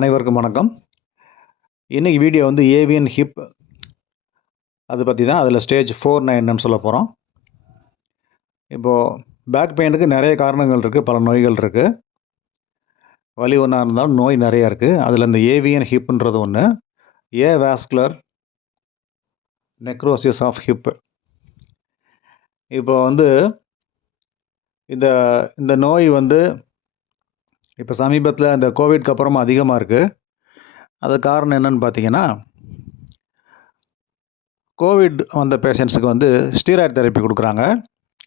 அனைவருக்கும் வணக்கம். இன்னைக்கு வீடியோ வந்து ஏவியன் ஹிப் அதை பற்றி தான். அதில் ஸ்டேஜ் 4 நான் என்னன்னு சொல்ல போகிறோம். இப்போது பேக் பெயினுக்கு நிறைய காரணங்கள் இருக்குது, பல நோய்கள் இருக்குது. வலி ஒன்றா இருந்தாலும் நோய் நிறையா இருக்குது. அதில் இந்த ஏவியன் ஹிப்ன்றது N. Vascular necrosis of hip. இப்போ வந்து இந்த இந்த நோய் வந்து இப்போ சமீபத்தில் இந்த கோவிட்க்கு அப்புறமா அதிகமாக இருக்குது. அது காரணம் என்னன்னு பார்த்தீங்கன்னா, கோவிட் வந்த பேஷண்ட்ஸுக்கு வந்து ஸ்டீராய்டு தெரப்பி கொடுக்குறாங்க.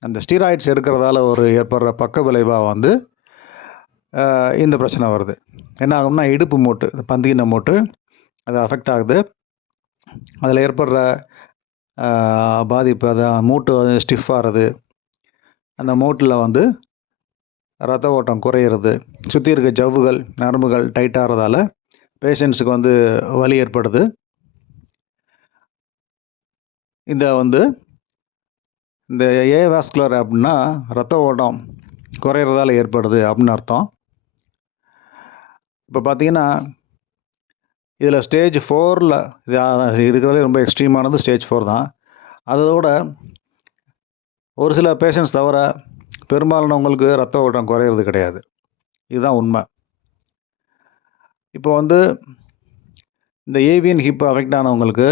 அந்த ஸ்டீராய்ட்ஸ் எடுக்கிறதால ஏற்படுற பக்க விளைவாக வந்து இந்த பிரச்சனை வருது. என்ன ஆகும்னா, இடுப்பு மூட்டு, பந்தியின மூட்டு அது அஃபெக்ட் ஆகுது. அதில் ஏற்படுற பாதிப்பு, அதை மூட்டு ஸ்டிஃப் ஆகிறது, அந்த மூட்டில் வந்து ரத்த ஓட்டம் குறையிறது, சுற்றி இருக்க ஜவ்வுகள் நரம்புகள் டைட் ஆகிறதால பேஷண்ட்ஸுக்கு வந்து வலி ஏற்படுது. இந்த வாஸ்குலர் அப்படின்னா ரத்த ஓட்டம் குறையிறதால ஏற்படுது அப்படின்னு அர்த்தம். இப்போ பார்த்தீங்கன்னா, இதில் ஸ்டேஜ் 4ல் இருக்கிறதே ரொம்ப எக்ஸ்ட்ரீமானது ஸ்டேஜ் 4 தான். அதோட ஒரு சில பேஷண்ட்ஸ் தவிர பெரும்பாலானவங்களுக்கு ரத்த ஓட்டம் குறையிறது கிடையாது. இதுதான் உண்மை. இப்போ வந்து இந்த ஏவியன் ஹிப் அஃபெக்ட் ஆனவங்களுக்கு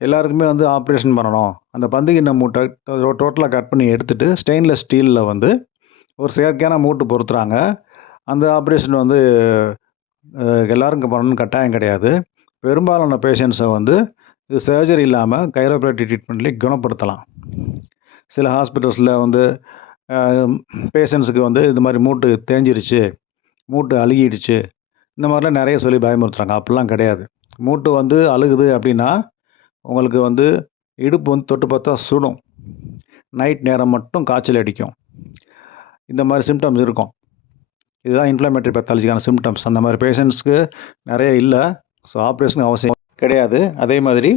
எல்லாருக்குமே வந்து ஆப்ரேஷன் பண்ணணும். அந்த பந்திகின்ன மூட்டை டோட்டலாக கட் பண்ணி எடுத்துகிட்டு ஸ்டெயின்லெஸ் ஸ்டீலில் வந்து ஒரு செயற்கையான மூட்டு பொருத்துகிறாங்க. அந்த ஆப்ரேஷன் வந்து எல்லாருக்கும் பண்ணணும்னு கட்டாயம் கிடையாது. பெரும்பாலான பேஷண்ட்ஸை வந்து இது சர்ஜரி இல்லாமல் கைரோப்ராக்டிக் ட்ரீட்மெண்ட்லேயே குணப்படுத்தலாம். சில ஹாஸ்பிட்டல்ஸில் வந்து பேஷண்ட்ஸுக்கு வந்து இது மாதிரி மூட்டு தேஞ்சிருச்சு, மூட்டு அழுகிடுச்சு, இந்த மாதிரிலாம் நிறைய சொல்லி பயமுறுத்துறாங்க. அப்படிலாம் கிடையாது. மூட்டு வந்து அழுகுது அப்படின்னா உங்களுக்கு வந்து இடுப்பு வந்து தொட்டு பார்த்தா சுடும், நைட் நேரம் மட்டும் காய்ச்சல் அடிக்கும், இந்த மாதிரி சிம்டம்ஸ் இருக்கும். இதுதான் இன்ஃப்ளமேட்டரி பேத்தாலஜிக்கான சிம்டம்ஸ். அந்த மாதிரி பேஷண்ட்ஸ்க்கு நிறைய இல்லை. ஸோ ஆப்ரேஷனுக்கு அவசியம் கிடையாது. அதே மாதிரி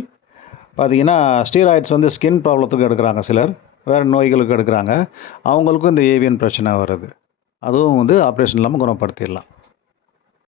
பார்த்திங்கன்னா, ஸ்டீராய்ட்ஸ் வந்து ஸ்கின் ப்ராப்ளத்துக்கு எடுக்கிறாங்க சிலர், வேறு நோய்களுக்கு எடுக்கிறாங்க. அவங்களுக்கும் இந்த ஏவியன் பிரச்சனை வருது. அதுவும் வந்து ஆப்ரேஷன் இல்லாமல் குணப்படுத்திடலாம்.